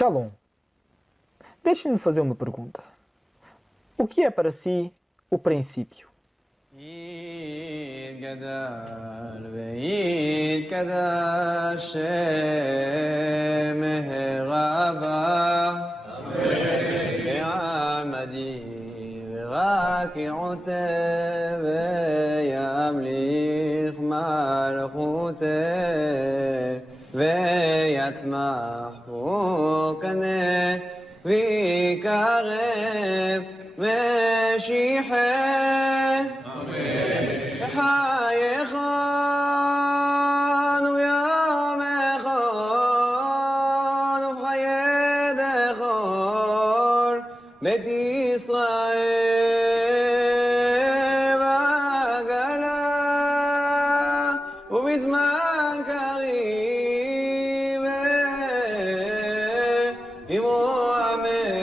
Shalom. Deixe-me fazer uma pergunta. O que é para si o princípio? ויצמח וקנה ויקרב משיחה חייכון ויומכון וחיי דחור בית ישראל והגלה ובזמן קריב אמרו אמן.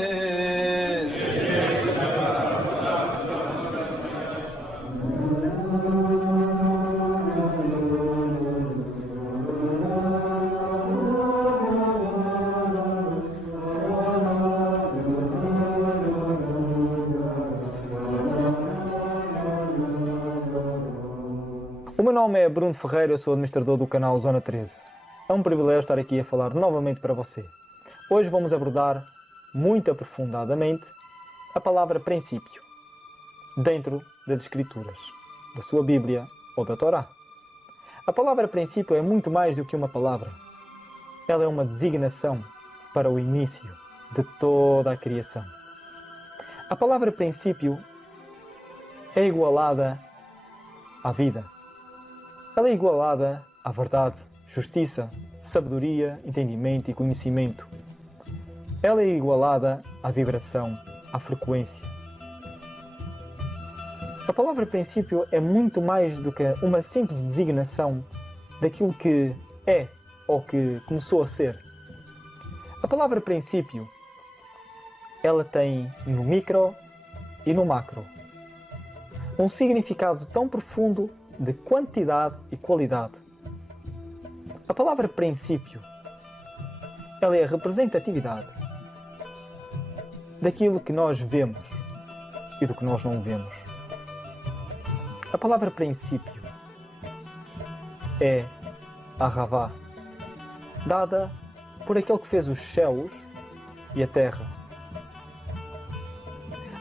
O meu nome é Bruno Ferreira, eu sou administrador do canal Zona 13. É um privilégio estar aqui a falar novamente para você. Hoje vamos abordar, muito aprofundadamente, a palavra princípio, dentro das Escrituras, da sua Bíblia ou da Torá. A palavra princípio é muito mais do que uma palavra. Ela é uma designação para o início de toda a criação. A palavra princípio é igualada à vida. Ela é igualada à verdade, justiça, sabedoria, entendimento e conhecimento. Ela é igualada à vibração, à frequência. A palavra princípio é muito mais do que uma simples designação daquilo que é ou que começou a ser. A palavra princípio, ela tem no micro e no macro um significado tão profundo de quantidade e qualidade. A palavra princípio, ela é a representatividade daquilo que nós vemos e do que nós não vemos. A palavra princípio é a Ravá, dada por aquele que fez os céus e a terra.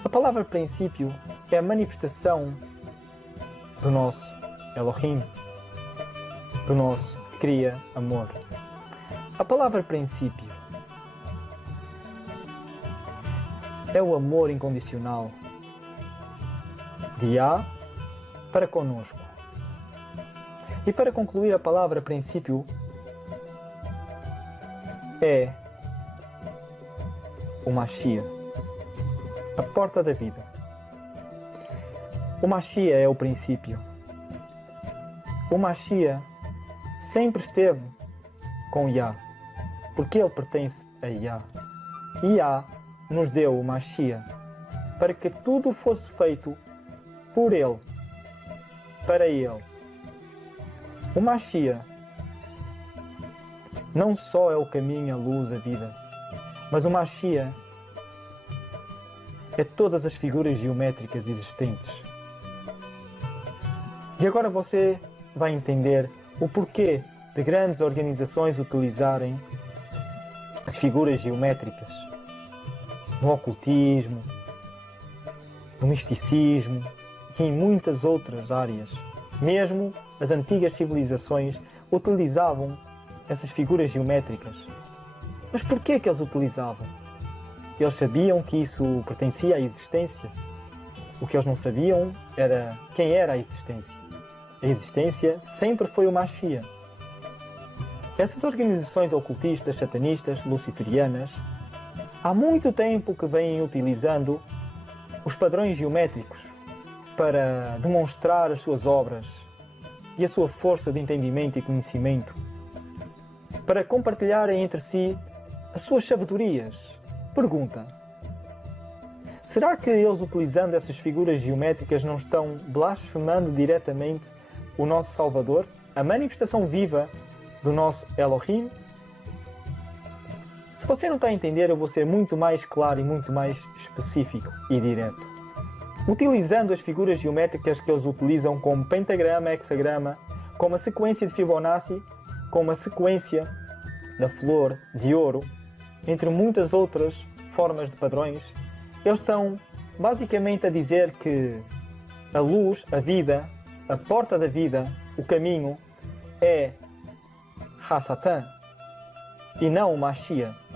A palavra princípio é a manifestação do nosso Elohim, do nosso cria amor. A palavra princípio é o amor incondicional de Yah para conosco. E para concluir, a palavra princípio é o Mashiach, a porta da vida. O Mashiach é o princípio. O Mashiach sempre esteve com Yah, porque ele pertence a Yah. E Yah nos deu o Mashiach para que tudo fosse feito por ele, para ele. O Mashiach não só é o caminho, a luz, a vida, mas o Mashiach é todas as figuras geométricas existentes. E agora você vai entender o porquê de grandes organizações utilizarem as figuras geométricas no ocultismo, no misticismo e em muitas outras áreas. Mesmo as antigas civilizações utilizavam essas figuras geométricas. Mas porquê que eles utilizavam? Eles sabiam que isso pertencia à existência. O que eles não sabiam era quem era a existência. A existência sempre foi o Mashiach. Essas organizações ocultistas, satanistas, luciferianas, há muito tempo que vêm utilizando os padrões geométricos para demonstrar as suas obras e a sua força de entendimento e conhecimento, para compartilharem entre si as suas sabedorias. Pergunta: será que eles, utilizando essas figuras geométricas, não estão blasfemando diretamente o nosso Salvador, a manifestação viva do nosso Elohim? Se você não está a entender, eu vou ser muito mais claro e muito mais específico e direto. Utilizando as figuras geométricas que eles utilizam como pentagrama, hexagrama, como a sequência de Fibonacci, como a sequência da flor de ouro, entre muitas outras formas de padrões, eles estão basicamente a dizer que a luz, a vida, a porta da vida, o caminho, é Ha-Satan e não o Mashiach.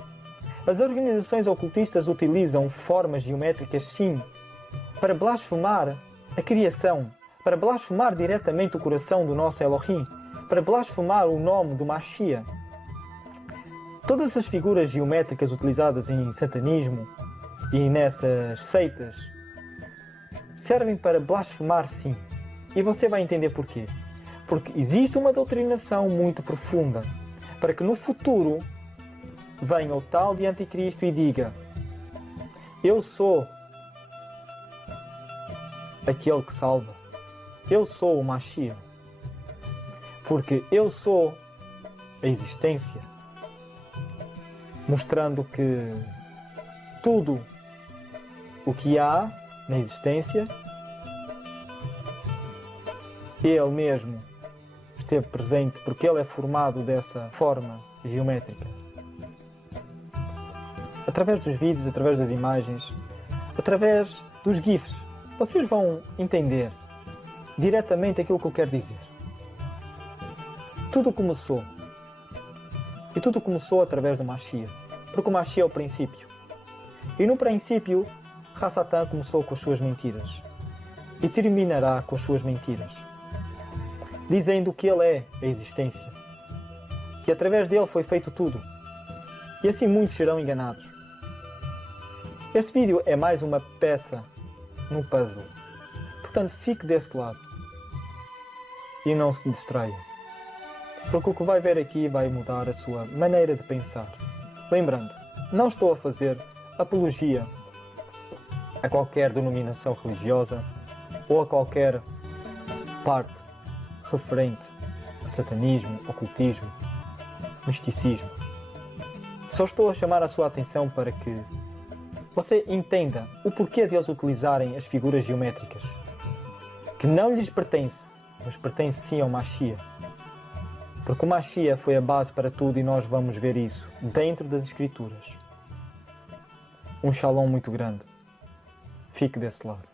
As organizações ocultistas utilizam formas geométricas, sim, para blasfemar a criação, para blasfemar diretamente o coração do nosso Elohim, para blasfemar o nome do Mashiach. Todas as figuras geométricas utilizadas em satanismo e nessas seitas servem para blasfemar, sim. E você vai entender porquê. Porque existe uma doutrinação muito profunda para que no futuro venha o tal de Anticristo e diga: eu sou aquele que salva. Eu sou o Mashiach. Porque eu sou a existência. Mostrando que tudo o que há na existência, Ele mesmo esteve presente porque Ele é formado dessa forma geométrica. Através dos vídeos, através das imagens, através dos GIFs, vocês vão entender diretamente aquilo que eu quero dizer. Tudo começou. E tudo começou através do Mashiach. Porque o Mashiach é o princípio. E no princípio, Ha-Satan começou com as suas mentiras. E terminará com as suas mentiras. Dizendo que Ele é a existência. Que através dele foi feito tudo. E assim muitos serão enganados. Este vídeo é mais uma peça no puzzle. Portanto, fique desse lado. E não se distraia. Porque o que vai ver aqui vai mudar a sua maneira de pensar. Lembrando, não estou a fazer apologia a qualquer denominação religiosa ou a qualquer parte referente a satanismo, ocultismo, misticismo. Só estou a chamar a sua atenção para que você entenda o porquê de eles utilizarem as figuras geométricas, que não lhes pertence, mas pertence sim ao Mashiach. Porque o Mashiach foi a base para tudo e nós vamos ver isso dentro das Escrituras. Um shalom muito grande. Fique desse lado.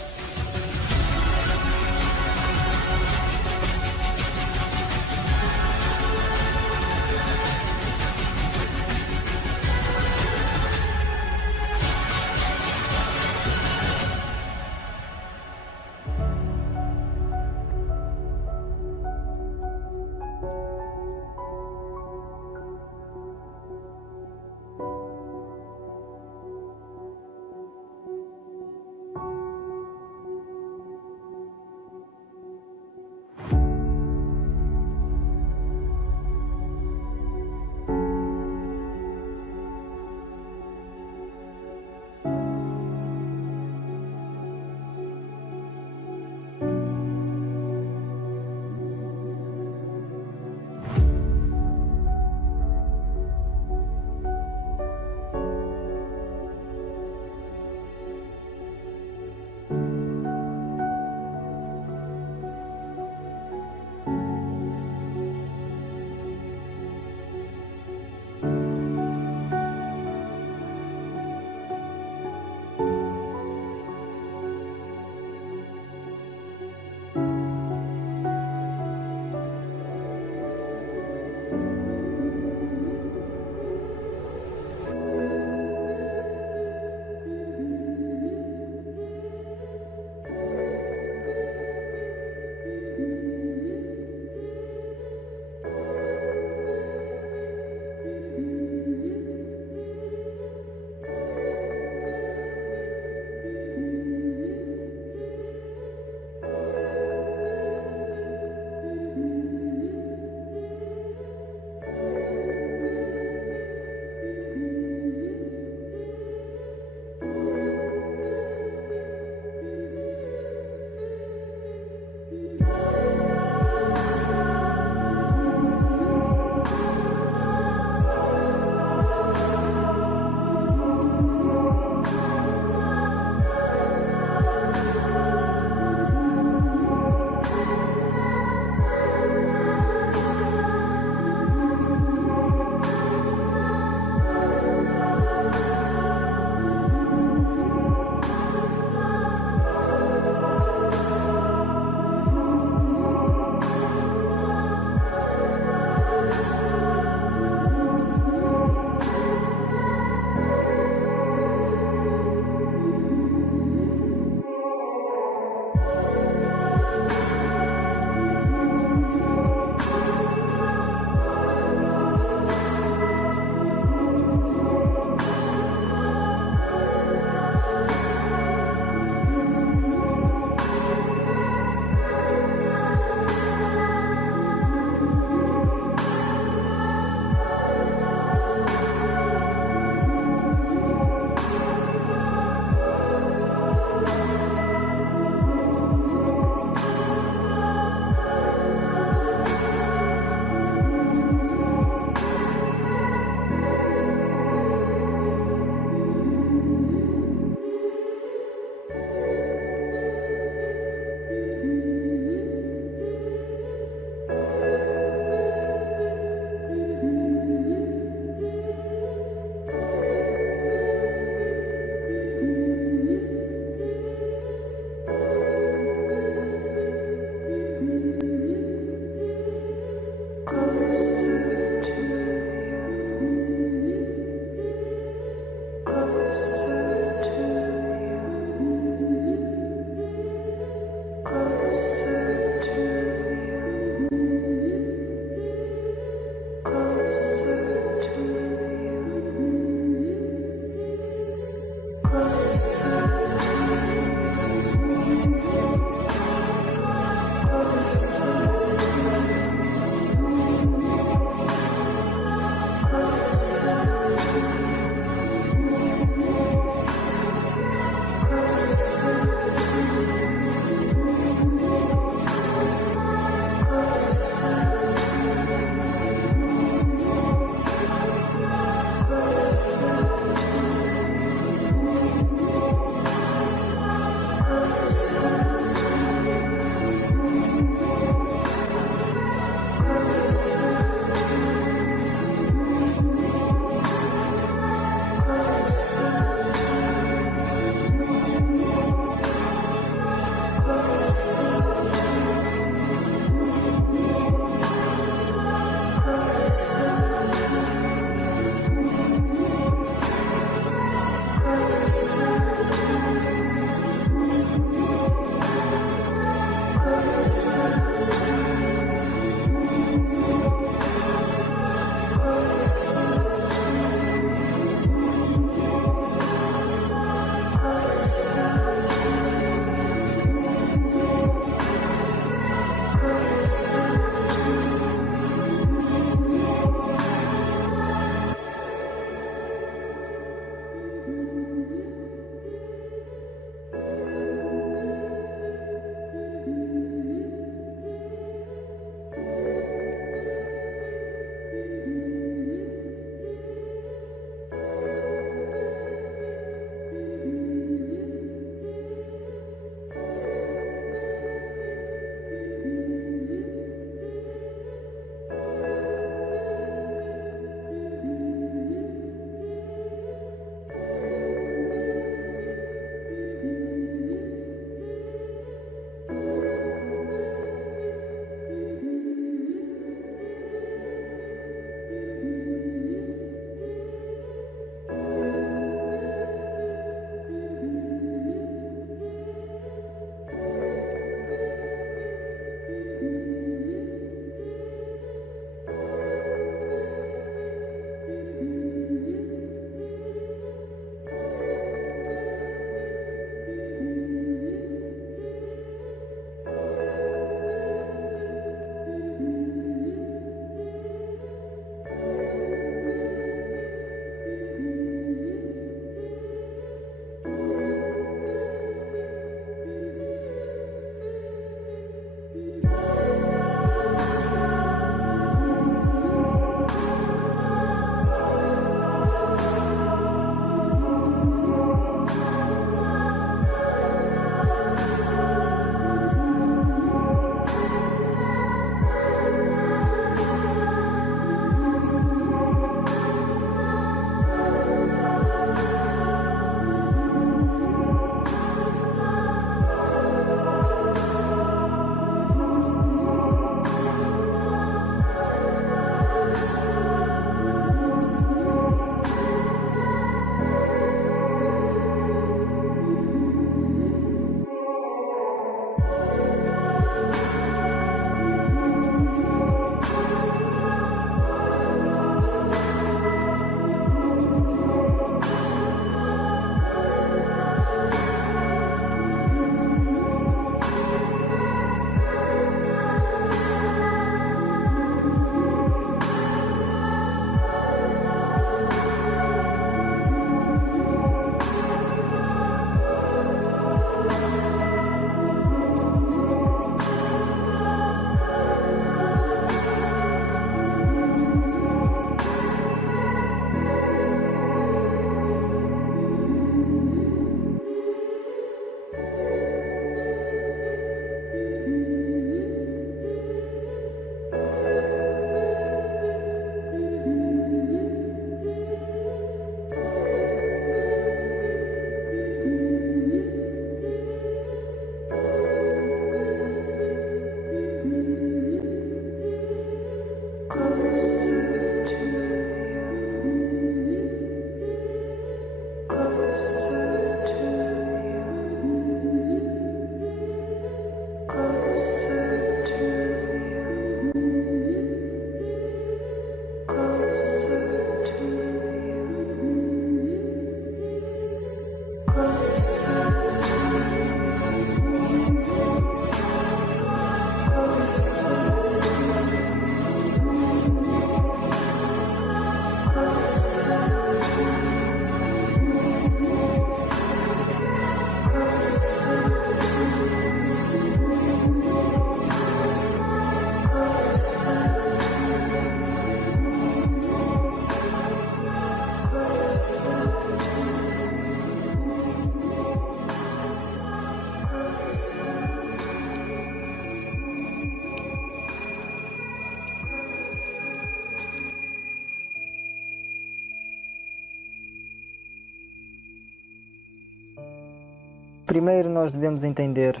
Primeiro nós devemos entender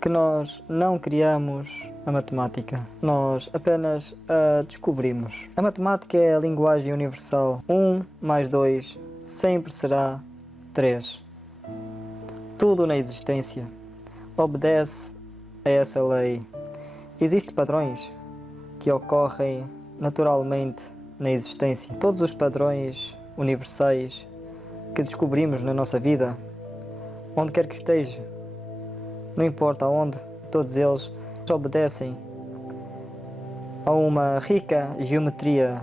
que nós não criamos a matemática, nós apenas a descobrimos. A matemática é a linguagem universal. 1 mais 2 sempre será 3. Tudo na existência obedece a essa lei. Existem padrões que ocorrem naturalmente na existência. Todos os padrões universais que descobrimos na nossa vida, onde quer que esteja, não importa aonde, todos eles obedecem a uma rica geometria,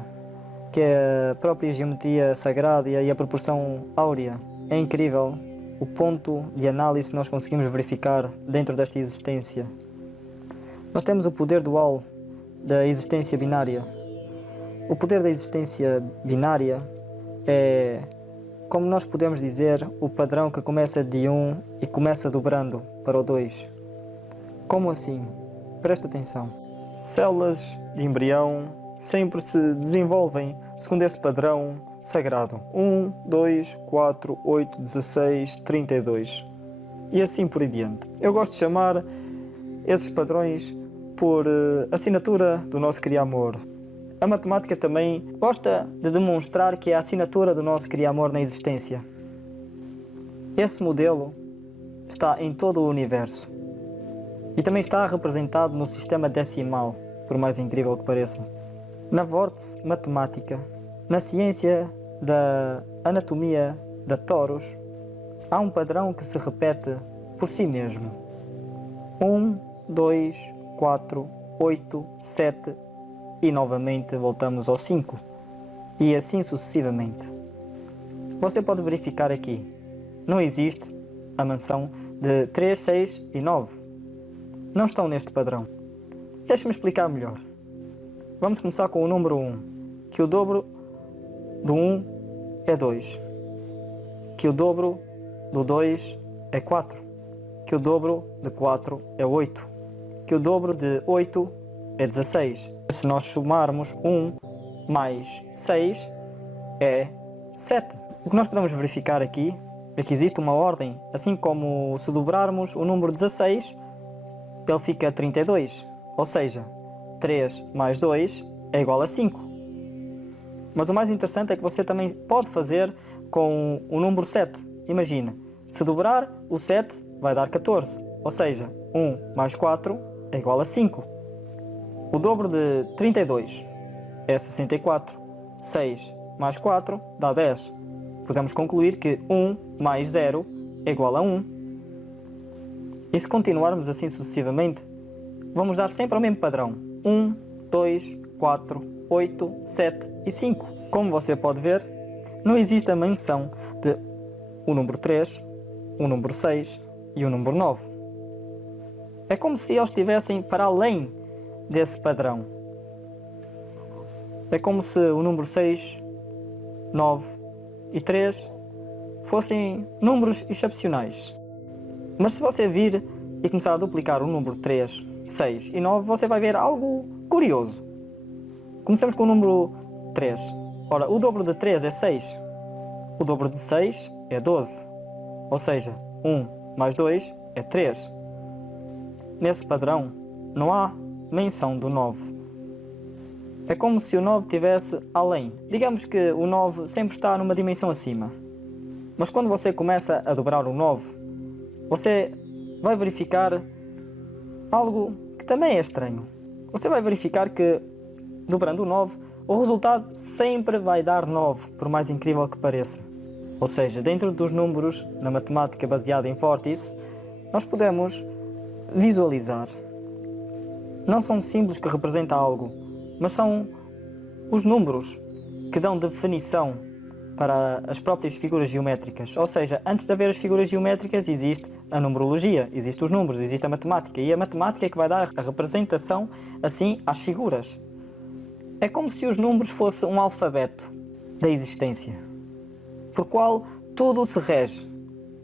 que é a própria geometria sagrada e a proporção áurea. É incrível o ponto de análise que nós conseguimos verificar dentro desta existência. Nós temos o poder dual da existência binária. O poder da existência binária é, como nós podemos dizer, o padrão que começa de 1 e começa dobrando para o 2. Como assim? Presta atenção. Células de embrião sempre se desenvolvem segundo esse padrão sagrado. 1, 2, 4, 8, 16, 32. E assim por diante. Eu gosto de chamar esses padrões por assinatura do nosso Criamor. A matemática também gosta de demonstrar que é a assinatura do nosso Criamor na existência. Esse modelo está em todo o universo e também está representado no sistema decimal, por mais incrível que pareça. Na vórtice matemática, na ciência da anatomia da Torus, há um padrão que se repete por si mesmo. 1, 2, 4, 8, 7 e novamente voltamos ao 5 e assim sucessivamente. Você pode verificar aqui, não existe a mansão de 3, 6 e 9. Não estão neste padrão. Deixe-me explicar melhor. Vamos começar com o número 1, que o dobro do 1 é 2, que o dobro do 2 é 4, que o dobro de 4 é 8, que o dobro de 8 é 16. Se nós somarmos 1 mais 6 é 7. O que nós podemos verificar aqui é que existe uma ordem, assim como se dobrarmos o número 16, ele fica 32, ou seja, 3 mais 2 é igual a 5. Mas o mais interessante é que você também pode fazer com o número 7. Imagina, se dobrar o 7 vai dar 14, ou seja, 1 mais 4 é igual a 5. O dobro de 32 é 64, 6 mais 4 dá 10. Podemos concluir que 1 mais 0 é igual a 1. E se continuarmos assim sucessivamente, vamos dar sempre o mesmo padrão. 1, 2, 4, 8, 7 e 5. Como você pode ver, não existe a menção de o número 3, o número 6 e o número 9. É como se eles estivessem para além desse padrão. É como se o número 6, 9 e 3 fossem números excepcionais. Mas se você vir e começar a duplicar o número 3, 6 e 9, você vai ver algo curioso. Comecemos com o número 3. Ora, o dobro de 3 é 6. O dobro de 6 é 12. Ou seja, 1 mais 2 é 3. Nesse padrão, não há menção do 9. É como se o 9 estivesse além. Digamos que o 9 sempre está numa dimensão acima. Mas quando você começa a dobrar o 9, você vai verificar algo que também é estranho. Você vai verificar que, dobrando o 9, o resultado sempre vai dar 9, por mais incrível que pareça. Ou seja, dentro dos números, na matemática baseada em vórtice, nós podemos visualizar. Não são símbolos que representam algo, mas são os números que dão definição para as próprias figuras geométricas. Ou seja, antes de haver as figuras geométricas existe a numerologia, existem os números, existe a matemática. E a matemática é que vai dar a representação, assim, às figuras. É como se os números fossem um alfabeto da existência, por qual tudo se rege.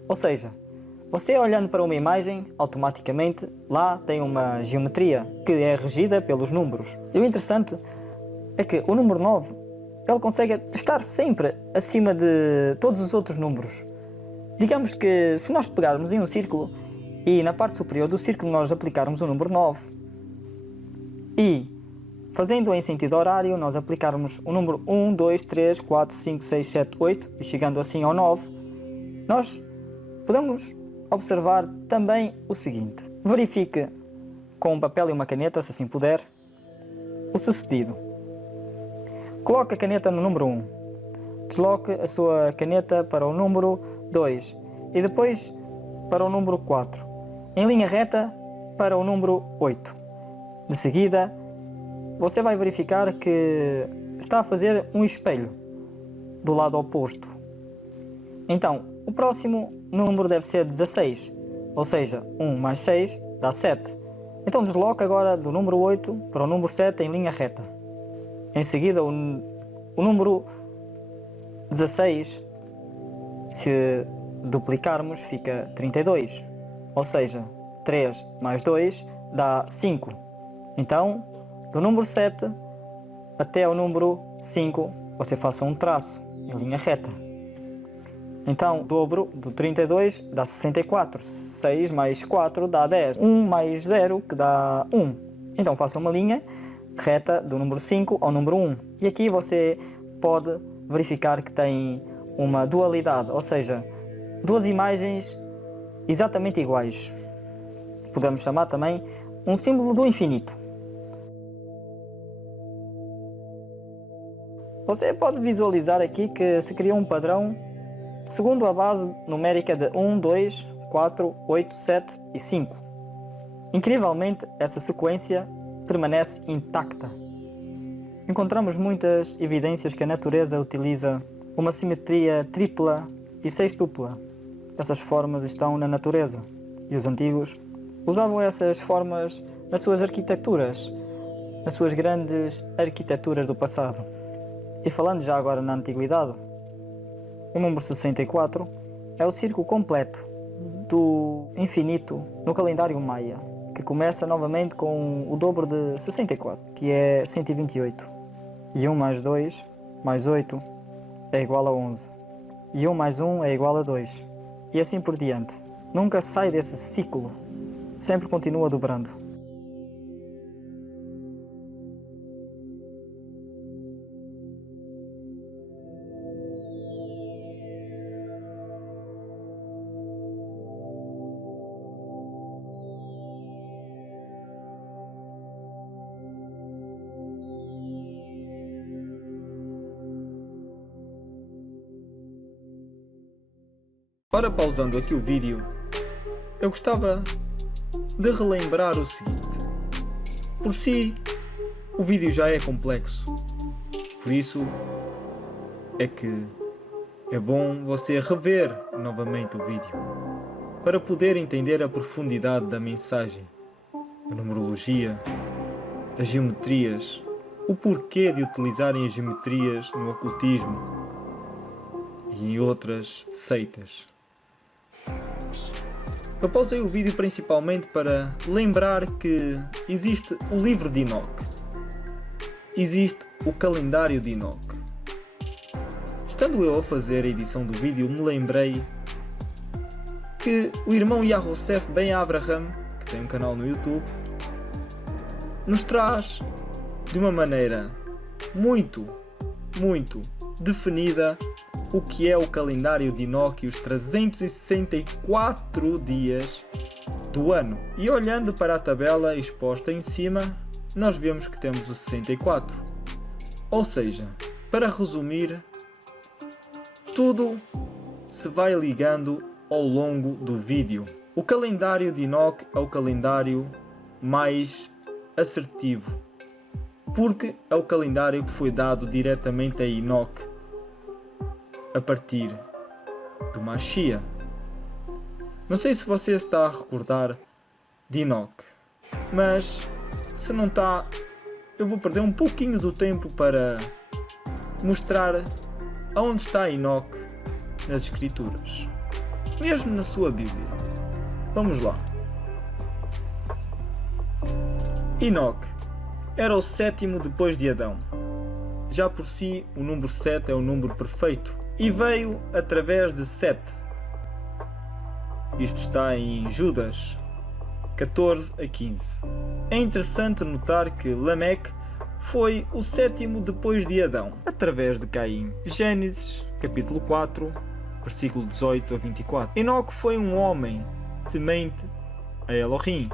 Ou seja, você olhando para uma imagem, automaticamente lá tem uma geometria que é regida pelos números. E o interessante é que o número 9, ele consegue estar sempre acima de todos os outros números. Digamos que se nós pegarmos em um círculo e na parte superior do círculo nós aplicarmos o número 9 e, fazendo em sentido horário, nós aplicarmos o número 1, 2, 3, 4, 5, 6, 7, 8 e chegando assim ao 9, nós podemos observar também o seguinte. Verifique com um papel e uma caneta, se assim puder, o sucedido. Coloque a caneta no número 1, desloque a sua caneta para o número 2 e depois para o número 4, em linha reta para o número 8. De seguida, você vai verificar que está a fazer um espelho do lado oposto. Então, o próximo número deve ser 16, ou seja, 1 mais 6 dá 7. Então desloca agora do número 8 para o número 7 em linha reta. Em seguida, o número 16, se duplicarmos, fica 32, ou seja, 3 mais 2 dá 5. Então, do número 7 até ao número 5, você faça um traço em linha reta. Então, o dobro do 32 dá 64. 6 mais 4 dá 10. 1 mais 0 que dá 1. Então, faça uma linha reta do número 5 ao número 1. E aqui você pode verificar que tem uma dualidade, ou seja, duas imagens exatamente iguais. Podemos chamar também um símbolo do infinito. Você pode visualizar aqui que se criou um padrão segundo a base numérica de 1, 2, 4, 8, 7 e 5. Incrivelmente, essa sequência permanece intacta. Encontramos muitas evidências que a natureza utiliza uma simetria tripla e sextupla. Essas formas estão na natureza e os antigos usavam essas formas nas suas arquiteturas, nas suas grandes arquiteturas do passado. E falando já agora na antiguidade, o número 64 é o círculo completo do infinito no calendário maia, que começa novamente com o dobro de 64, que é 128. E 1 mais 2 mais 8 é igual a 11. E 1 mais 1 é igual a 2. E assim por diante. Nunca sai desse ciclo. Sempre continua dobrando. Ora, pausando aqui o vídeo, eu gostava de relembrar o seguinte. Por si, o vídeo já é complexo. Por isso é que é bom você rever novamente o vídeo para poder entender a profundidade da mensagem, a numerologia, as geometrias, o porquê de utilizarem as geometrias no ocultismo e em outras seitas. Eu pausei o vídeo principalmente para lembrar que existe o livro de Enoque, existe o calendário de Enoque. Estando eu a fazer a edição do vídeo, me lembrei que o irmão Yahosef Ben Abraham, que tem um canal no YouTube, nos traz de uma maneira muito definida o que é o calendário de Enoque e os 364 dias do ano. E olhando para a tabela exposta em cima, nós vemos que temos o 64. Ou seja, para resumir, tudo se vai ligando ao longo do vídeo. O calendário de Enoque é o calendário mais assertivo, porque é o calendário que foi dado diretamente a Enoque a partir do Machia. Não sei se você está a recordar de Enoque, mas se não está, eu vou perder um pouquinho do tempo para mostrar aonde está Enoque nas Escrituras, mesmo na sua Bíblia. Vamos lá. Enoque era o sétimo depois de Adão. Já por si, o número 7 é o número perfeito e veio através de Sete. Isto está em Judas 14 a 15. É interessante notar que Lameque foi o sétimo depois de Adão, através de Caim. Gênesis capítulo 4, versículo 18 a 24. Enoque foi um homem temente a Elohim,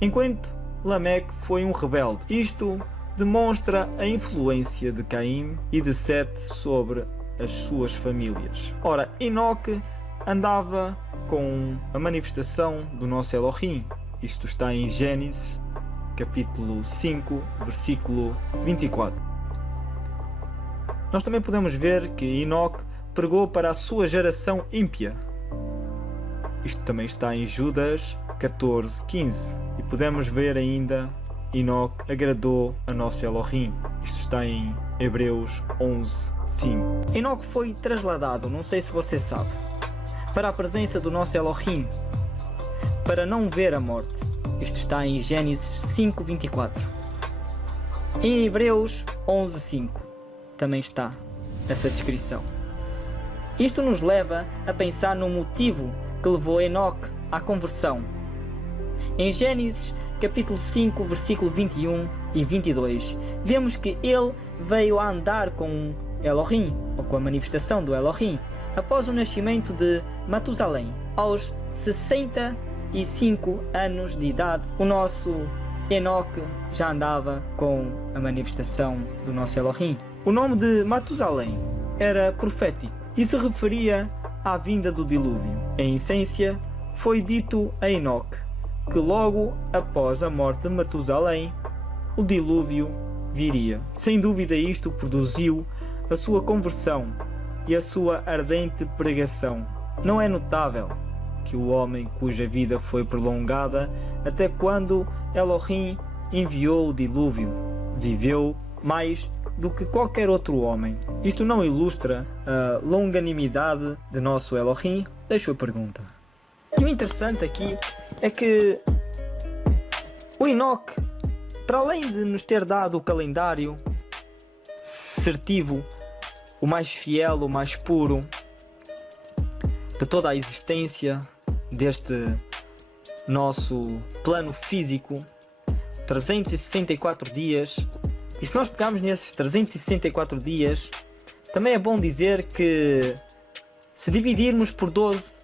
enquanto Lameque foi um rebelde. Isto demonstra a influência de Caim e de Sete sobre as suas famílias. Ora, Enoque andava com a manifestação do nosso Elohim. Isto está em Gênesis capítulo 5, versículo 24. Nós também podemos ver que Enoque pregou para a sua geração ímpia. Isto também está em Judas 14, 15. E podemos ver ainda Enoque agradou a nosso Elohim. Isto está em Hebreus 11, 5. Enoque foi trasladado, não sei se você sabe, para a presença do nosso Elohim, para não ver a morte. Isto está em Gênesis 5, 24. Em Hebreus 11, 5 também está essa descrição. Isto nos leva a pensar no motivo que levou Enoque à conversão. Em Gênesis capítulo 5, versículo 21 e 22, vemos que ele veio a andar com Elohim, ou com a manifestação do Elohim, após o nascimento de Matusalém. Aos 65 anos de idade, o nosso Enoque já andava com a manifestação do nosso Elohim. O nome de Matusalém era profético e se referia à vinda do dilúvio. Em essência, foi dito a Enoque que logo após a morte de Matusalém, o dilúvio viria. Sem dúvida isto produziu a sua conversão e a sua ardente pregação. Não é notável que o homem cuja vida foi prolongada até quando Elohim enviou o dilúvio viveu mais do que qualquer outro homem? Isto não ilustra a longanimidade de nosso Elohim? Deixo a pergunta. E o interessante aqui é que o Enoque, para além de nos ter dado o calendário certivo, o mais fiel, o mais puro de toda a existência deste nosso plano físico, 364 dias, e se nós pegarmos nesses 364 dias, também é bom dizer que se dividirmos por 12,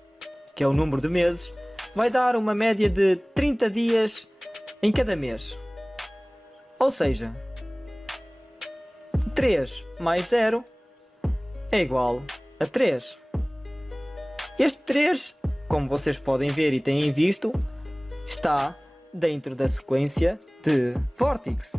que é o número de meses, vai dar uma média de 30 dias em cada mês. Ou seja, 3 mais 0 é igual a 3. Este 3, como vocês podem ver e têm visto, está dentro da sequência de Vortex.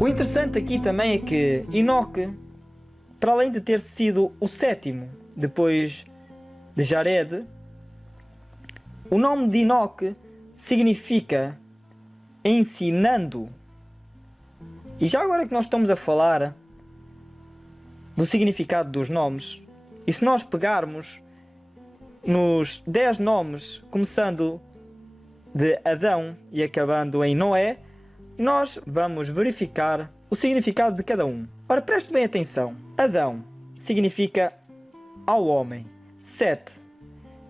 O interessante aqui também é que Enoque, para além de ter sido o sétimo depois de Jared, o nome de Enoque significa ensinando. E já agora que nós estamos a falar do significado dos nomes, e se nós pegarmos nos 10 nomes, começando de Adão e acabando em Noé, nós vamos verificar o significado de cada um. Ora, preste bem atenção. Adão significa ao homem. Sete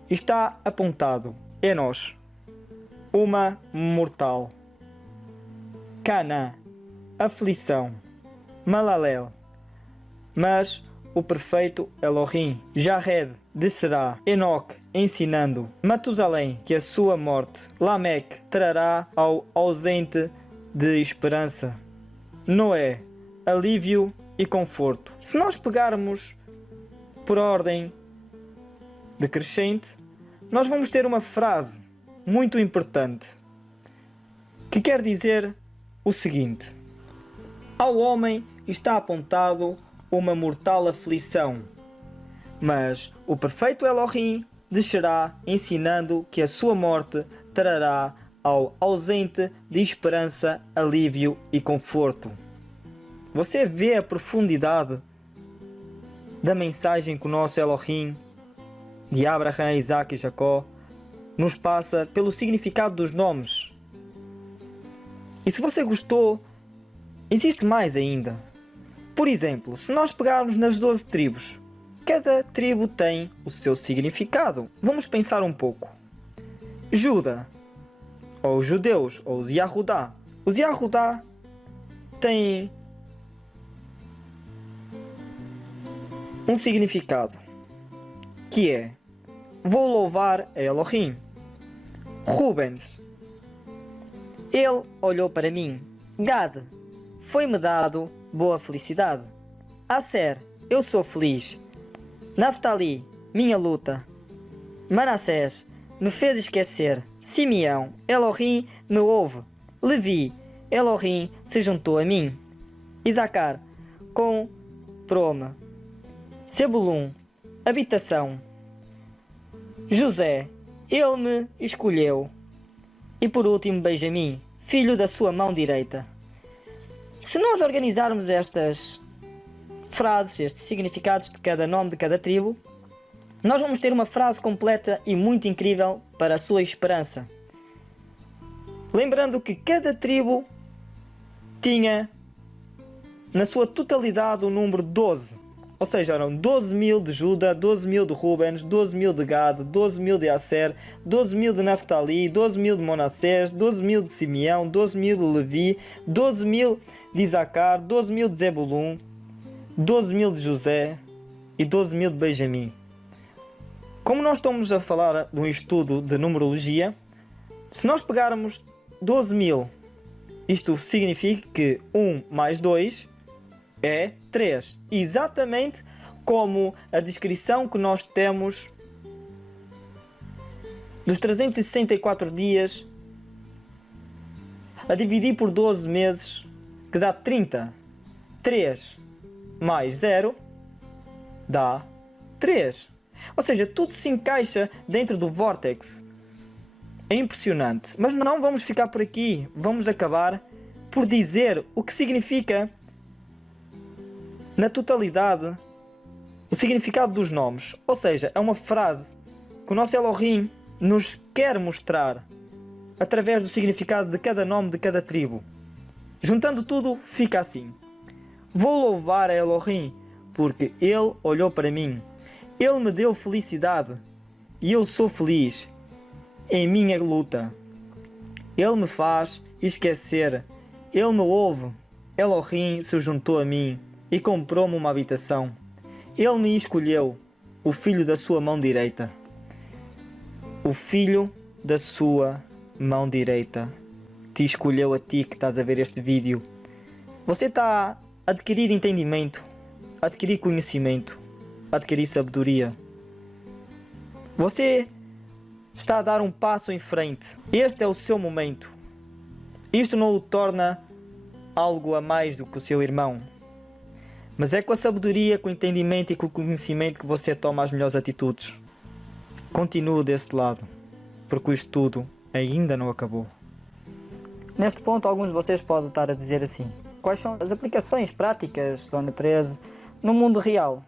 está apontado. Enos, uma mortal. Canaã, aflição. Malalel, mas o perfeito Elohim. Jared, descerá. Enoque, ensinando. Matusalém, que a sua morte. Lameque, trará ao ausente de esperança. Noé, alívio e conforto. Se nós pegarmos por ordem decrescente, nós vamos ter uma frase muito importante que quer dizer o seguinte: ao homem está apontado uma mortal aflição, mas o perfeito Elohim descerá ensinando que a sua morte trará ao ausente de esperança, alívio e conforto. Você vê a profundidade da mensagem que o nosso Elohim, de Abraão, Isaac e Jacó, nos passa pelo significado dos nomes. E se você gostou, existe mais ainda. Por exemplo, se nós pegarmos nas 12 tribos, cada tribo tem o seu significado. Vamos pensar um pouco. Juda, ou os judeus, ou os Yahudá. Os Yahudá têm um significado, que é: vou louvar a Elohim. Rubens, ele olhou para mim. Gad, foi-me dado boa felicidade. Aser, eu sou feliz. Naftali, minha luta. Manassés, me fez esquecer. Simeão, Elohim me ouve. Levi, Elohim se juntou a mim. Isacar, comprou-me. Zebulum, habitação. José, ele me escolheu. E por último Benjamim, filho da sua mão direita. Se nós organizarmos estas frases, estes significados de cada nome de cada tribo, nós vamos ter uma frase completa e muito incrível para a sua esperança. Lembrando que cada tribo tinha na sua totalidade o número 12. Ou seja, eram 12.000 de Juda, 12.000 de Rubens, 12.000 de Gad, 12.000 de Aser, 12.000 de Naftali, 12.000 de Manassés, 12.000 de Simeão, 12.000 de Levi, 12.000 de Isacar, 12.000 de Zebulum, 12.000 de José e 12.000 de Benjamim. Como nós estamos a falar de um estudo de numerologia, se nós pegarmos 12.000, isto significa que 1 mais 2 é 3. Exatamente como a descrição que nós temos dos 364 dias a dividir por 12 meses, que dá 30. 3 mais 0 dá 3. Ou seja, tudo se encaixa dentro do vórtex. É impressionante. Mas não vamos ficar por aqui. Vamos acabar por dizer o que significa, na totalidade, o significado dos nomes. Ou seja, é uma frase que o nosso Elohim nos quer mostrar através do significado de cada nome de cada tribo. Juntando tudo, fica assim: vou louvar a Elohim, porque ele olhou para mim. Ele me deu felicidade e eu sou feliz em minha luta. Ele me faz esquecer. Ele me ouve. Elohim se juntou a mim e comprou-me uma habitação. Ele me escolheu, o filho da sua mão direita. O filho da sua mão direita te escolheu a ti que estás a ver este vídeo. Você está a adquirir entendimento, a adquirir conhecimento, a adquirir sabedoria. Você está a dar um passo em frente. Este é o seu momento. Isto não o torna algo a mais do que o seu irmão. Mas é com a sabedoria, com o entendimento e com o conhecimento que você toma as melhores atitudes. Continue desse lado, porque o estudo ainda não acabou. Neste ponto, alguns de vocês podem estar a dizer assim: quais são as aplicações práticas de Zona 13 no mundo real?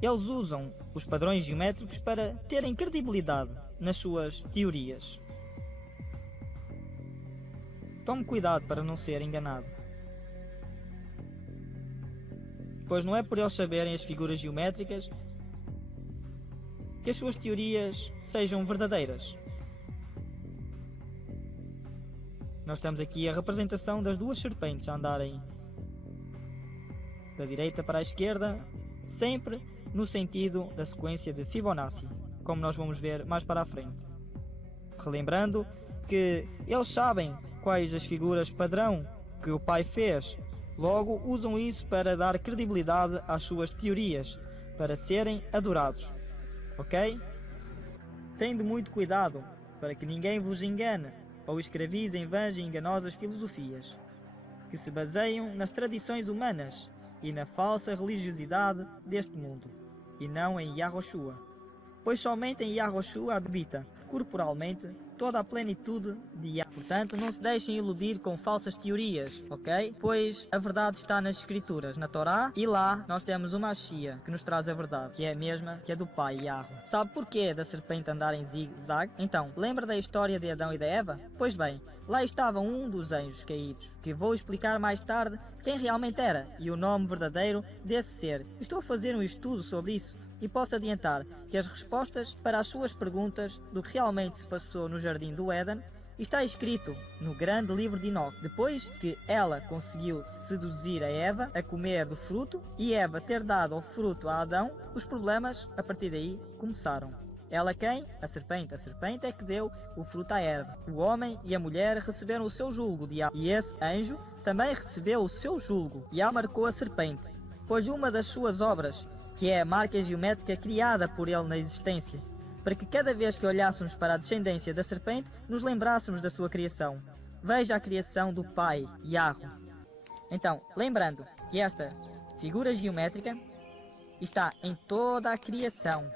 Eles usam os padrões geométricos para terem credibilidade nas suas teorias. Tome cuidado para não ser enganado, pois não é por eles saberem as figuras geométricas que as suas teorias sejam verdadeiras. Nós temos aqui a representação das duas serpentes a andarem da direita para a esquerda, sempre no sentido da sequência de Fibonacci, como nós vamos ver mais para a frente. Relembrando que eles sabem quais as figuras padrão que o pai fez, logo usam isso para dar credibilidade às suas teorias, para serem adorados, ok? Tende muito cuidado para que ninguém vos engane ou escraviza em vãs e enganosas filosofias, que se baseiam nas tradições humanas e na falsa religiosidade deste mundo, e não em Yahushua, pois somente em Yahushua habita, corporalmente, toda a plenitude de Yah. Portanto, não se deixem iludir com falsas teorias, ok? Pois a verdade está nas Escrituras, na Torá, e lá nós temos uma Ashia que nos traz a verdade, que é a mesma que a do Pai Yahweh. Sabe porquê da serpente andar em zigue-zague? Então, lembra da história de Adão e da Eva? Pois bem, lá estava um dos anjos caídos, que vou explicar mais tarde quem realmente era, e o nome verdadeiro desse ser. Estou a fazer um estudo sobre isso, e posso adiantar que as respostas para as suas perguntas do que realmente se passou no Jardim do Éden está escrito no grande livro de Enoque. Depois que ela conseguiu seduzir a Eva a comer do fruto e Eva ter dado o fruto a Adão, os problemas a partir daí começaram. Ela quem? A serpente. A serpente é que deu o fruto à Eva. O homem e a mulher receberam o seu julgo de Yah. E esse anjo também recebeu o seu julgo. Yah marcou a serpente, pois uma das suas obras, que é a marca geométrica criada por ele na existência, para que cada vez que olhássemos para a descendência da serpente, nos lembrássemos da sua criação. Veja a criação do Pai, Yahweh. Então, lembrando que esta figura geométrica está em toda a criação.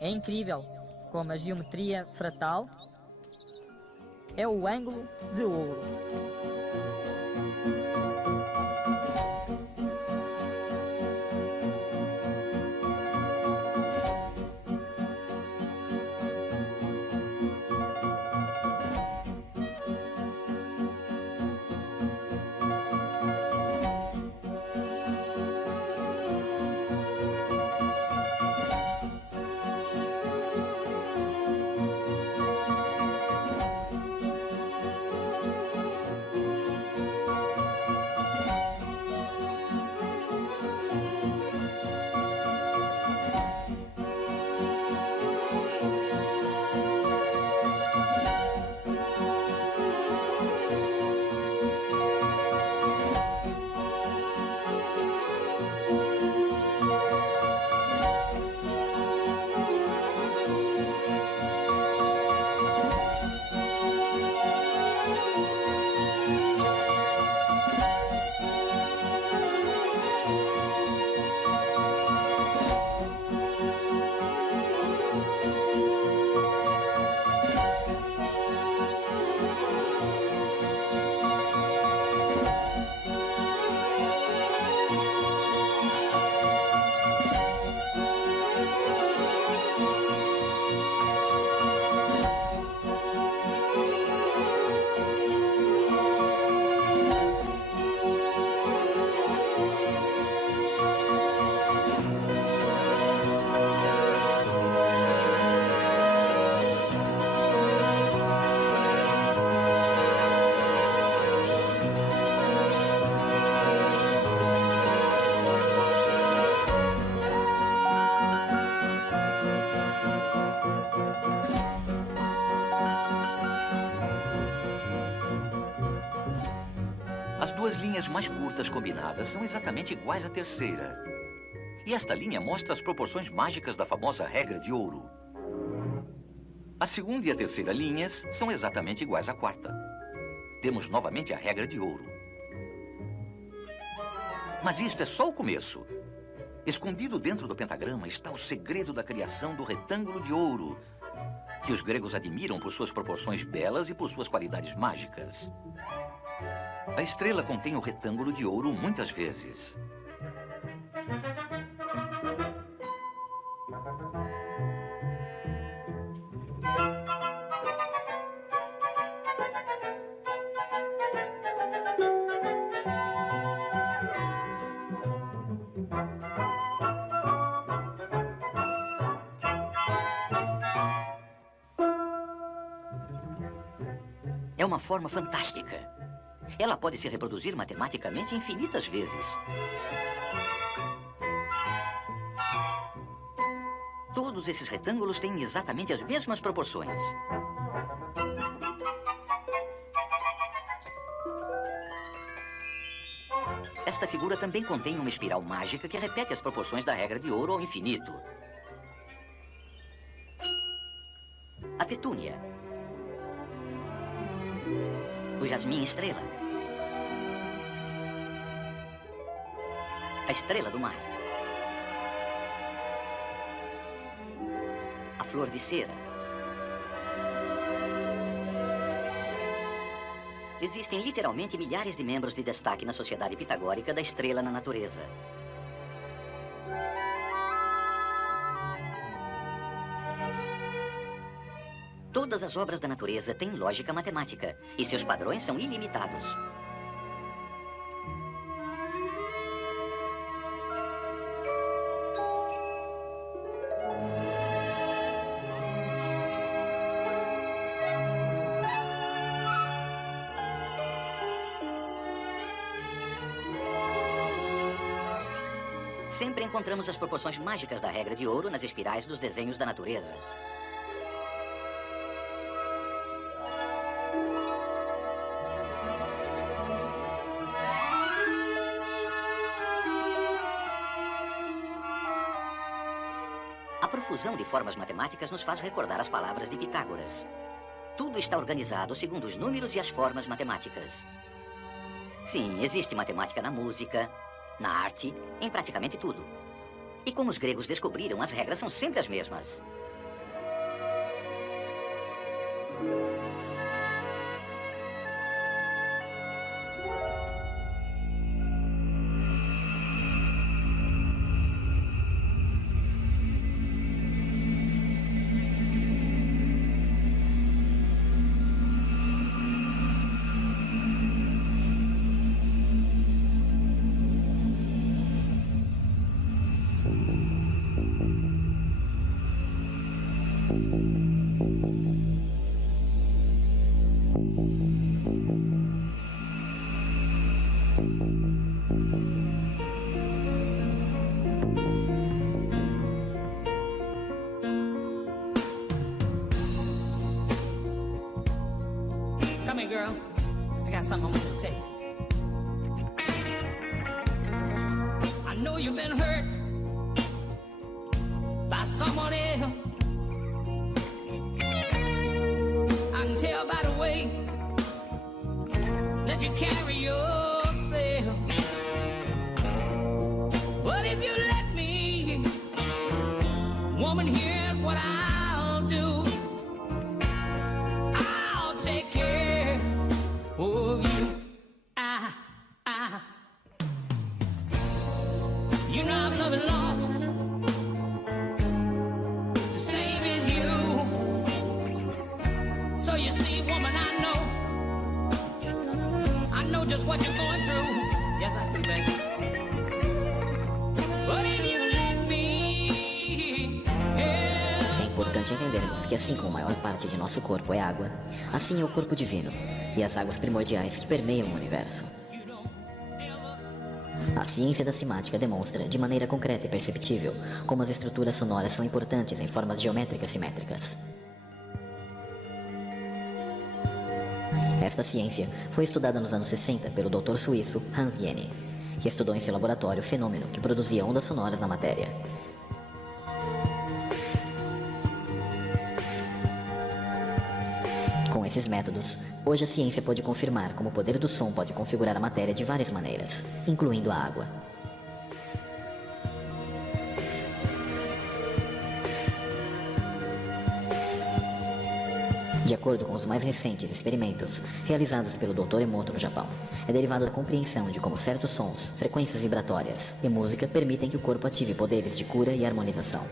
É incrível como a geometria fratal é o ângulo de ouro. As duas linhas mais curtas combinadas são exatamente iguais à terceira. E esta linha mostra as proporções mágicas da famosa regra de ouro. A segunda e a terceira linhas são exatamente iguais à quarta. Temos novamente a regra de ouro. Mas isto é só o começo. Escondido dentro do pentagrama está o segredo da criação do retângulo de ouro, que os gregos admiram por suas proporções belas e por suas qualidades mágicas. A estrela contém o retângulo de ouro muitas vezes. É uma forma fantástica. Ela pode se reproduzir matematicamente infinitas vezes. Todos esses retângulos têm exatamente as mesmas proporções. Esta figura também contém uma espiral mágica que repete as proporções da regra de ouro ao infinito. A petúnia O jasmim estrela. A estrela do mar. A flor de cera. Existem literalmente milhares de membros de destaque na sociedade pitagórica da estrela na natureza. Todas as obras da natureza têm lógica matemática e seus padrões são ilimitados. Sempre encontramos as proporções mágicas da regra de ouro nas espirais dos desenhos da natureza. A profusão de formas matemáticas nos faz recordar as palavras de Pitágoras. Tudo está organizado segundo os números e as formas matemáticas. Sim, existe matemática na música, na arte, em praticamente tudo. E como os gregos descobriram, as regras são sempre as mesmas. Come here, girl. I got something I want to tell you. I know you've been hurt by someone else. I can tell by the way that you carry yourself. But if you let me, woman, here's what I'll do. I'll take care of you. You know I've loved and lost. The same as you. So you see, woman, I know just what you're going through. Yes, I do, baby. But if you let me É importante entendermos que assim como a maior parte de nosso corpo é água, assim é o corpo divino e as águas primordiais que permeiam o universo. A ciência da simática demonstra, de maneira concreta e perceptível, como as estruturas sonoras são importantes em formas geométricas simétricas. Esta ciência foi estudada nos anos 60 pelo doutor suíço Hans Jenne, que estudou em seu laboratório o fenômeno que produzia ondas sonoras na matéria. Com esses métodos, hoje a ciência pode confirmar como o poder do som pode configurar a matéria de várias maneiras, incluindo a água. De acordo com os mais recentes experimentos realizados pelo Dr. Emoto no Japão, é derivado da compreensão de como certos sons, frequências vibratórias e música permitem que o corpo ative poderes de cura e harmonização.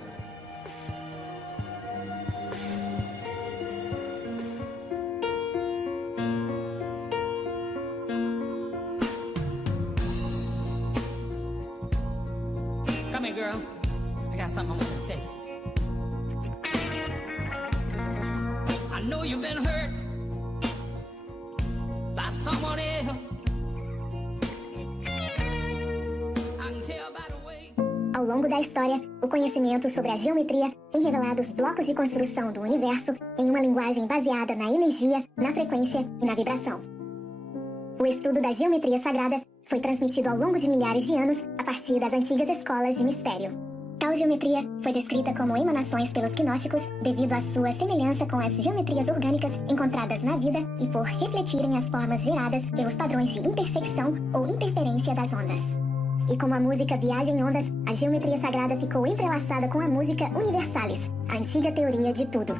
Come here, girl. I got something I want to tell you. I know you've been hurt by someone else. I can tell by the way. Ao longo da história, o conhecimento sobre a geometria tem revelado os blocos de construção do universo em uma linguagem baseada na energia, na frequência e na vibração. O estudo da geometria sagrada foi transmitido ao longo de milhares de anos a partir das antigas escolas de mistério. Tal geometria foi descrita como emanações pelos gnósticos devido à sua semelhança com as geometrias orgânicas encontradas na vida e por refletirem as formas geradas pelos padrões de intersecção ou interferência das ondas. E como a música viaja em ondas, a geometria sagrada ficou entrelaçada com a música universalis, a antiga teoria de tudo.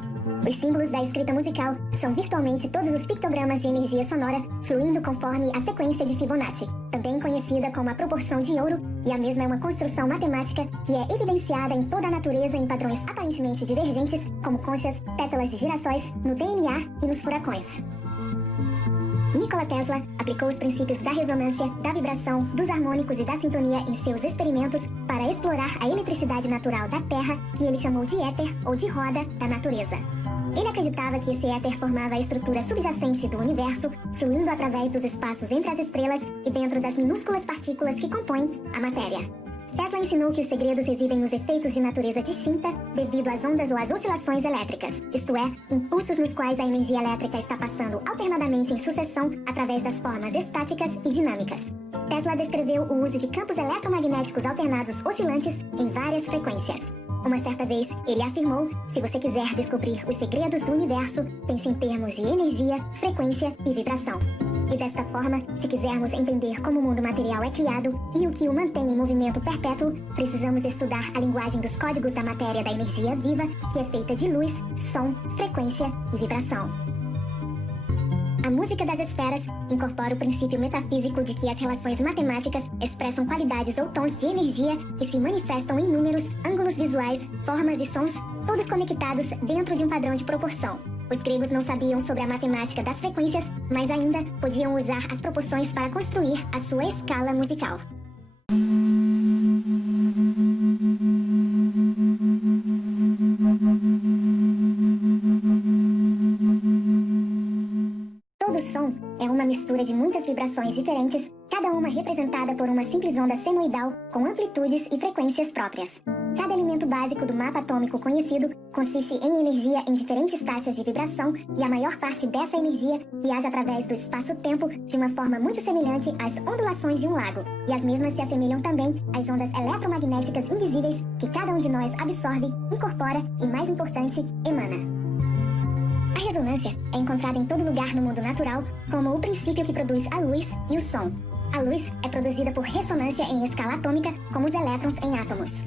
Os símbolos da escrita musical são virtualmente todos os pictogramas de energia sonora fluindo conforme a sequência de Fibonacci, também conhecida como a proporção de ouro, e a mesma é uma construção matemática que é evidenciada em toda a natureza em padrões aparentemente divergentes, como conchas, pétalas de girassóis, no DNA e nos furacões. Nikola Tesla aplicou os princípios da ressonância, da vibração, dos harmônicos e da sintonia em seus experimentos para explorar a eletricidade natural da Terra, que ele chamou de éter ou de roda da natureza. Ele acreditava que esse éter formava a estrutura subjacente do universo, fluindo através dos espaços entre as estrelas e dentro das minúsculas partículas que compõem a matéria. Tesla ensinou que os segredos residem nos efeitos de natureza distinta devido às ondas ou às oscilações elétricas, isto é, impulsos nos quais a energia elétrica está passando alternadamente em sucessão através das formas estáticas e dinâmicas. Tesla descreveu o uso de campos eletromagnéticos alternados oscilantes em várias frequências. Uma certa vez, ele afirmou: se você quiser descobrir os segredos do universo, pense em termos de energia, frequência e vibração. E desta forma, se quisermos entender como o mundo material é criado e o que o mantém em movimento perpétuo, precisamos estudar a linguagem dos códigos da matéria da energia viva, que é feita de luz, som, frequência e vibração. A música das esferas incorpora o princípio metafísico de que as relações matemáticas expressam qualidades ou tons de energia que se manifestam em números, ângulos visuais, formas e sons, todos conectados dentro de um padrão de proporção. Os gregos não sabiam sobre a matemática das frequências, mas ainda podiam usar as proporções para construir a sua escala musical. Todo som é uma mistura de muitas vibrações diferentes, cada uma representada por uma simples onda senoidal com amplitudes e frequências próprias. Cada elemento básico do mapa atômico conhecido consiste em energia em diferentes taxas de vibração e a maior parte dessa energia viaja através do espaço-tempo de uma forma muito semelhante às ondulações de um lago, e as mesmas se assemelham também às ondas eletromagnéticas invisíveis que cada um de nós absorve, incorpora e, mais importante, emana. A ressonância é encontrada em todo lugar no mundo natural como o princípio que produz a luz e o som. A luz é produzida por ressonância em escala atômica, como os elétrons em átomos.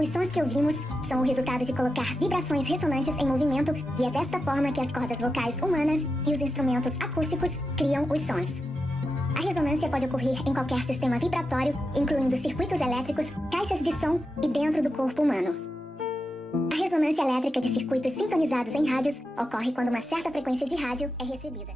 Os sons que ouvimos são o resultado de colocar vibrações ressonantes em movimento, e é desta forma que as cordas vocais humanas e os instrumentos acústicos criam os sons. A ressonância pode ocorrer em qualquer sistema vibratório, incluindo circuitos elétricos, caixas de som e dentro do corpo humano. A ressonância elétrica de circuitos sintonizados em rádios ocorre quando uma certa frequência de rádio é recebida.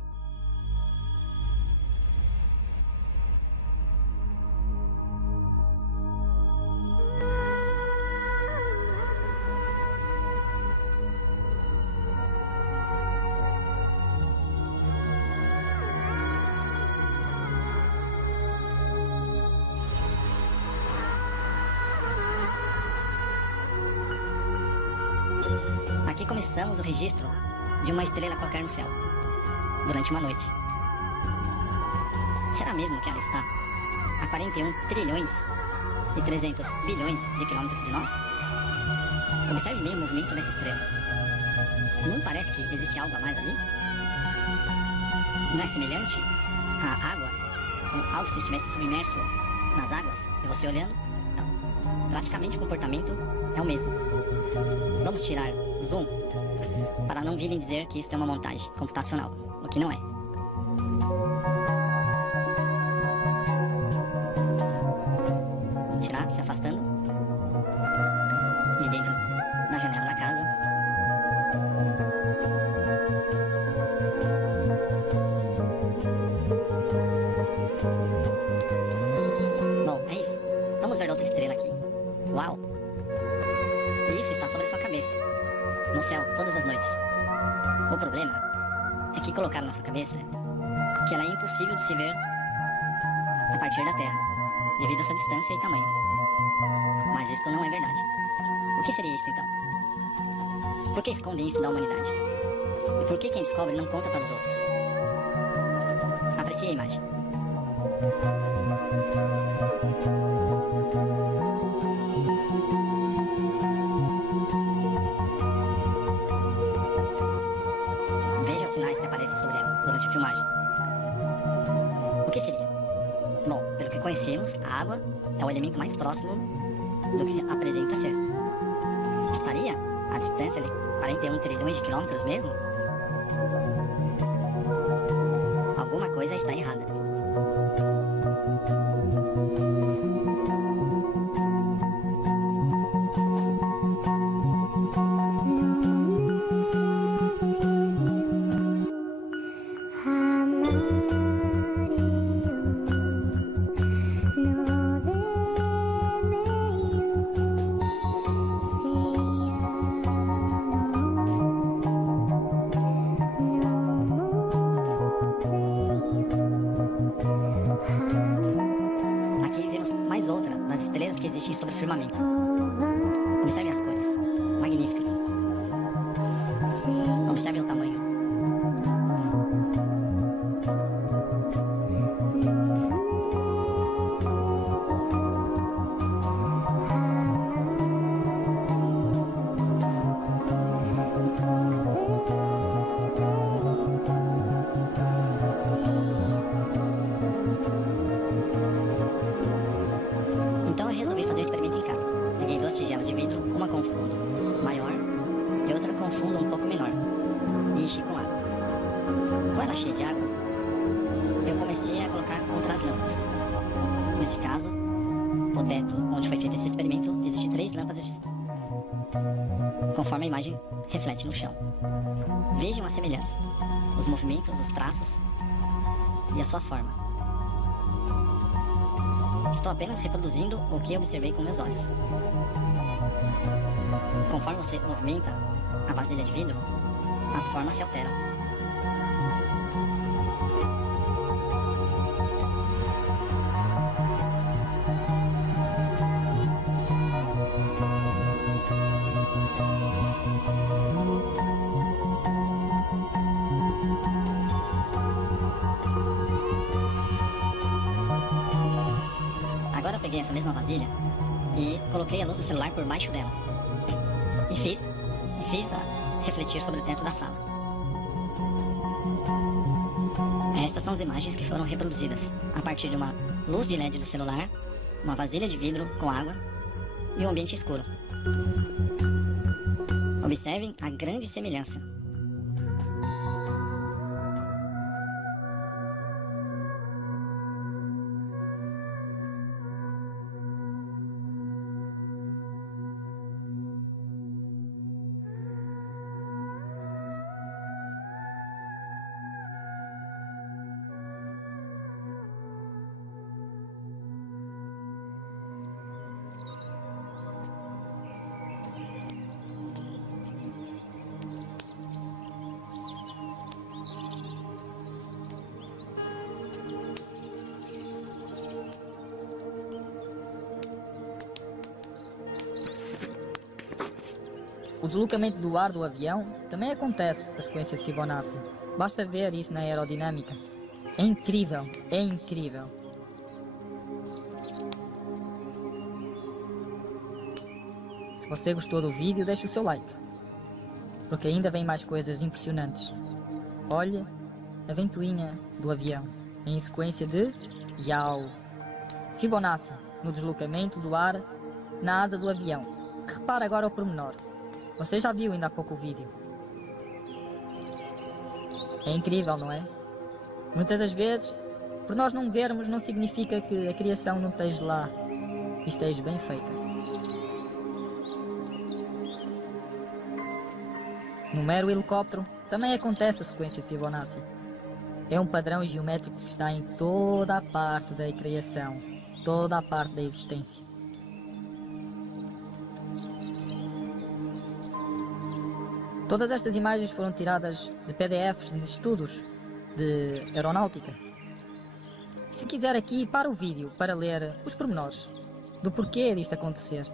Aqui começamos o registro de uma estrela qualquer no céu, durante uma noite. Será mesmo que ela está a 41 trilhões e 300 bilhões de quilômetros de nós? Observe bem o movimento dessa estrela. Não parece que existe algo a mais ali? Não é semelhante à água, como algo se estivesse submerso nas águas e você olhando? Não. Praticamente o comportamento é o mesmo. Vamos tirar zoom para não virem dizer que isso é uma montagem computacional, o que não é. Tirar, se afastando de dentro da janela da casa. Bom, é isso. Vamos ver outra estrela aqui. Uau! E isso está sobre a sua cabeça, no céu, todas as noites. O problema é que colocaram na sua cabeça que ela é impossível de se ver a partir da Terra, devido a sua distância e tamanho. Mas isto não é verdade. O que seria isto, então? Por que escondem isso da humanidade? E por que quem descobre não conta para os outros? Aprecie a imagem. conhecemos, a água é o elemento mais próximo do que se apresenta ser. Estaria a distância de 41 trilhões de quilômetros mesmo? Alguma coisa está errada. Aqui vemos mais outra das estrelas que existem sobre o firmamento. Observe as cores, magníficas. Observe o tamanho. Então eu resolvi fazer um experimento em casa. Peguei 2 tigelas de vidro, uma com fundo maior e outra com fundo um pouco menor, e enchi com água. Com ela cheia de água, eu comecei a colocar contra as lâmpadas. Nesse caso, o teto onde foi feito esse experimento, existe 3 lâmpadas, conforme a imagem reflete no chão. Vejam a semelhança, os movimentos, os traços e a sua forma. Estou apenas reproduzindo o que observei com meus olhos. Conforme você movimenta a vasilha de vidro, as formas se alteram. Agora eu peguei essa mesma vasilha e coloquei a luz do celular por baixo dela. E fiz a refletir sobre o teto da sala. Estas são as imagens que foram reproduzidas a partir de uma luz de LED do celular, uma vasilha de vidro com água e um ambiente escuro. Observem a grande semelhança. O deslocamento do ar do avião também acontece a sequências de Fibonacci. Basta ver isso na aerodinâmica. É incrível, é incrível. Se você gostou do vídeo, deixe o seu like, porque ainda vem mais coisas impressionantes. Olha a ventoinha do avião em sequência de Yau. Fibonacci no deslocamento do ar na asa do avião. Repara agora o pormenor. Você já viu ainda há pouco o vídeo. É incrível, não é? Muitas das vezes, por nós não vermos, não significa que a criação não esteja lá e esteja bem feita. No mero helicóptero também acontece a sequência de Fibonacci. É um padrão geométrico que está em toda a parte da criação, toda a parte da existência. Todas estas imagens foram tiradas de PDFs de estudos de aeronáutica. Se quiser aqui, para o vídeo para ler os pormenores do porquê disto acontecer.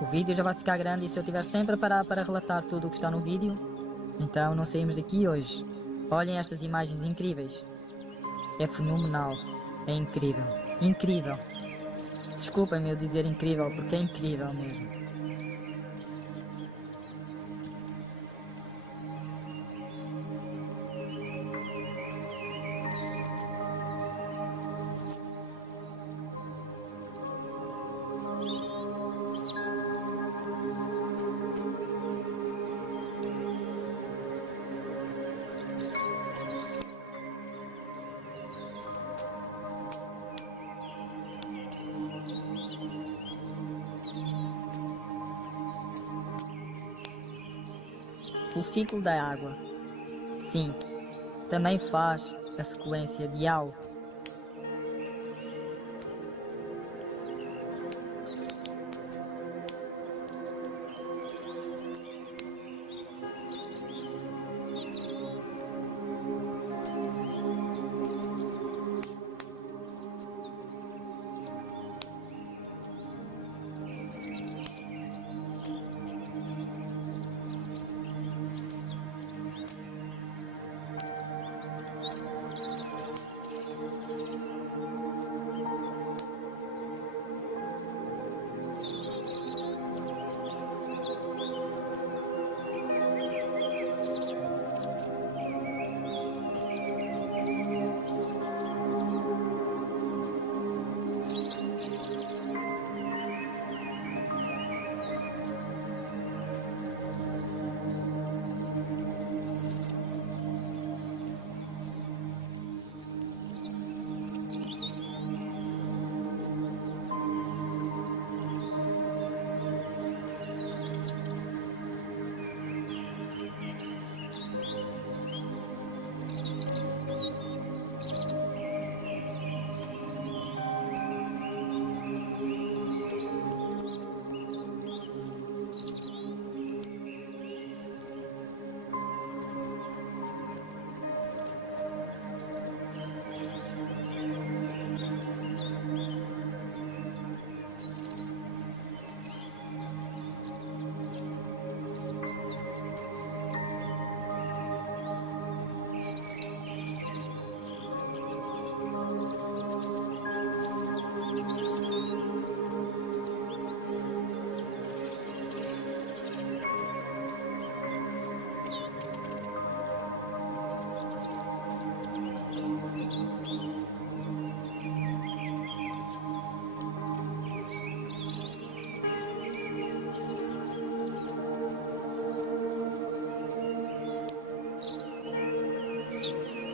O vídeo já vai ficar grande e se eu estiver sempre a parar para relatar tudo o que está no vídeo, então não saímos daqui hoje. Olhem estas imagens incríveis. É fenomenal. É incrível. Incrível. Desculpem-me eu dizer incrível, porque é incrível mesmo. pelo ciclo da água. Sim, também faz a sequência de Yao.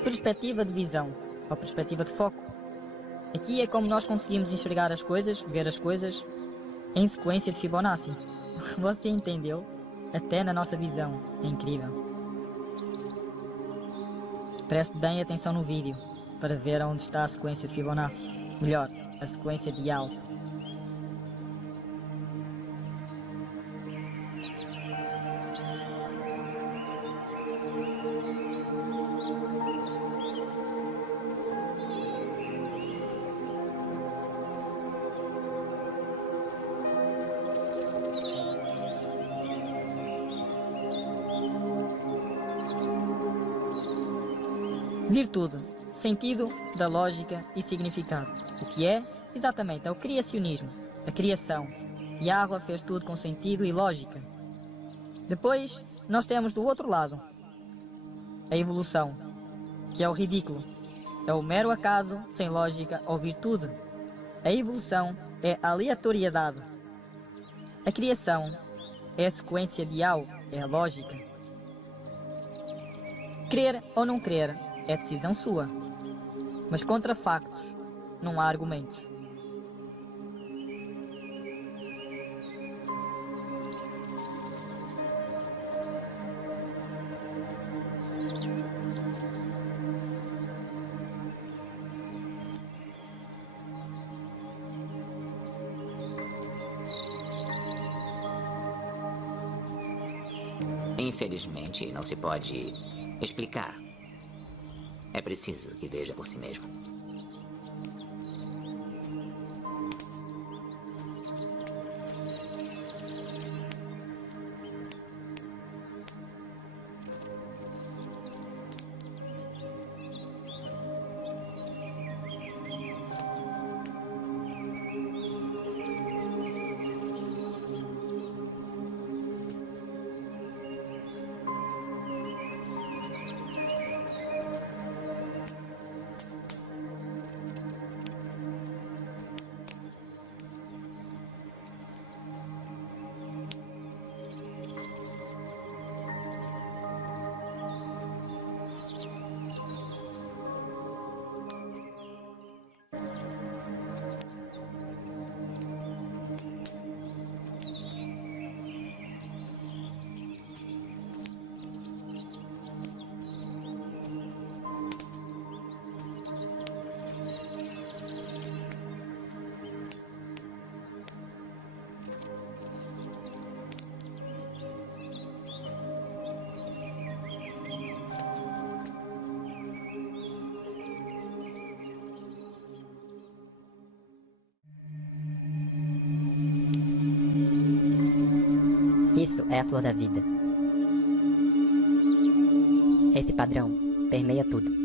Perspectiva de visão, ou perspectiva de foco. Aqui é como nós conseguimos enxergar as coisas, ver as coisas, em sequência de Fibonacci. Você entendeu? Até na nossa visão. É incrível. Preste bem atenção no vídeo, para ver onde está a sequência de Fibonacci. Melhor, a sequência de Yao. Virtude, sentido da lógica e significado. O que é? Exatamente, é o criacionismo, a criação. Yahweh fez tudo com sentido e lógica. Depois, nós temos do outro lado a evolução, que é o ridículo. É o mero acaso, sem lógica ou virtude. A evolução é a aleatoriedade. A criação é a sequência de Yao, é a lógica. Crer ou não crer é decisão sua, mas contra factos não há argumentos. Infelizmente, não se pode explicar. É preciso que veja por si mesmo. Isso é a flor da vida. Esse padrão permeia tudo.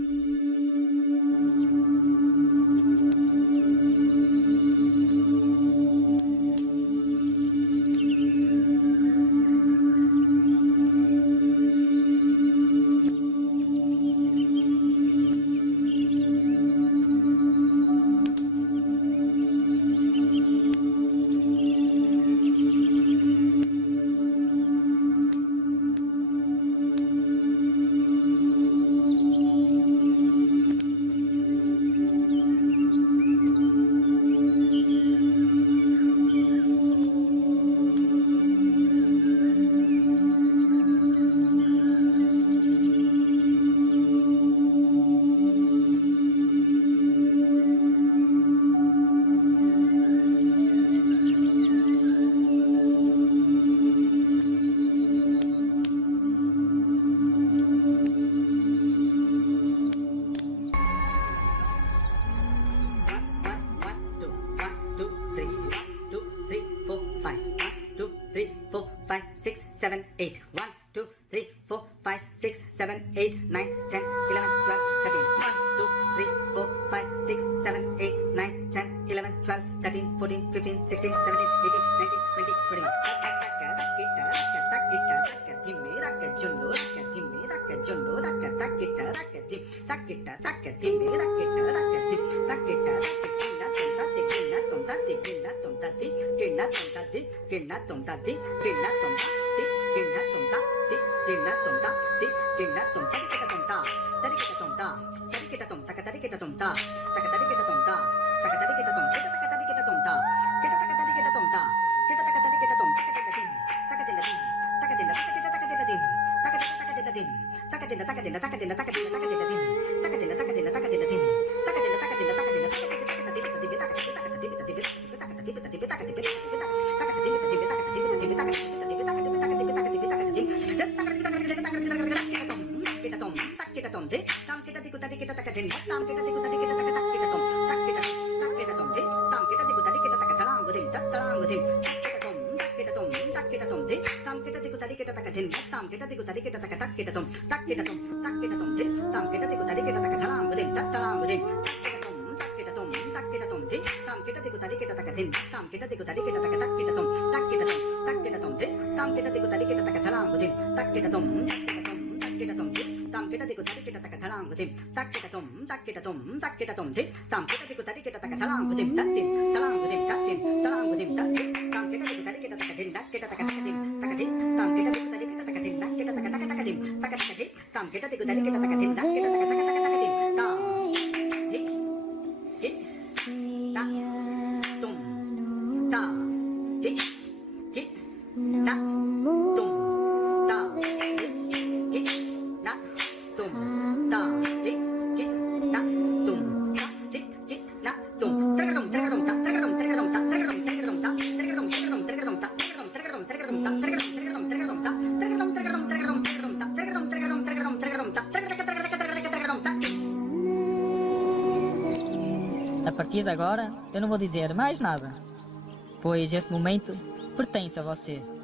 A partir de agora, eu não vou dizer mais nada, pois este momento pertence a você.